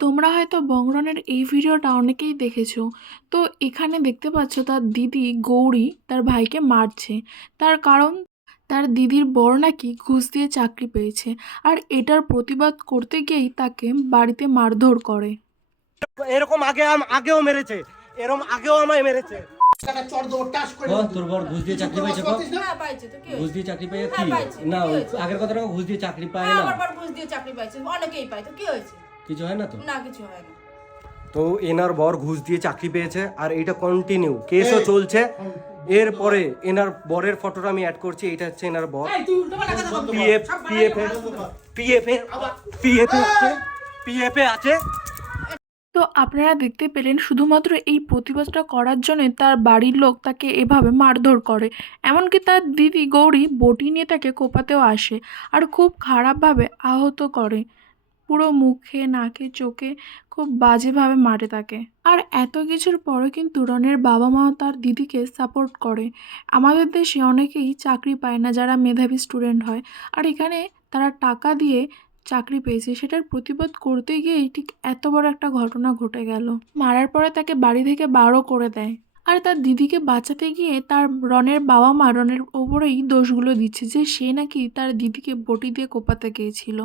তোমরা হয়তো বংরনের এই ভিডিওটা অনেকেই দেখেছো। তো এখানে দেখতে পাচ্ছ তার দিদি গৌরী তার ভাইকে মারছে। তার কারণ তার দিদির বর নাকি ঘুষ দিয়ে চাকরি পেয়েছে, আর এটার প্রতিবাদ করতে গিয়েই তাকে বাড়িতে মারধর করে। এরকম আগেও মেরেছে, এরকম আগেও আমায় মেরেছে। তোর বর ঘুষ দিয়ে চাকরি পাইছে? হ্যাঁ পাইছে তো, কি ঘুষ দিয়ে চাকরি পেয়ে হ্যাঁ কি পাইছে, না? কি হয়েছে? আগের কথা ঘুষ দিয়ে চাকরি পায় হ্যাঁ না, আমার বার ঘুষ দিয়ে চাকরি পাইছে, অনেকেই পায়, তো কি হয়েছে? কিছু হয় না তো? না কিছু হয় না। তো এনার বর ঘুষ দিয়ে চাকরি পেয়েছে, আর এটা কন্টিনিউ কেসও চলছে। এরপরে এনার বরের ফটোটা আমি অ্যাড করছি। এটা হচ্ছে এনার বর। পিএফ আছে। তো আপনারা দেখতে পেলেন, শুধুমাত্র এই প্রতিবাদটা করার জন্য তার বাড়ির লোক তাকে এভাবে মারধর করে। এমনকি তার দিদি গৌরী বটি নিয়ে তাকে কোপাতেও আসে, আর খুব খারাপভাবে আহত করে। পুরো মুখে, নাকে, চোখে খুব বাজেভাবে মারে তাকে। আর এত কিছুর পরে কিন্তু রনের বাবা মা তার দিদিকে সাপোর্ট করে। আমাদের দেশে অনেকেই চাকরি পায় না যারা মেধাবী স্টুডেন্ট হয়, আর এখানে তারা টাকা দিয়ে চাকরি পেয়েছে, সেটার প্রতিবাদ করতে গিয়েই ঠিক এত বড় একটা ঘটনা ঘটে গেল। মারার পরে তাকে বাড়ি থেকে বারও করে দেয়। আর তার দিদিকে বাঁচাতে গিয়ে তার রনের বাবা মা রনের ওপরেই দোষগুলো দিচ্ছে যে সে নাকি তার দিদিকে বটি দিয়ে কোপাতে গিয়েছিল।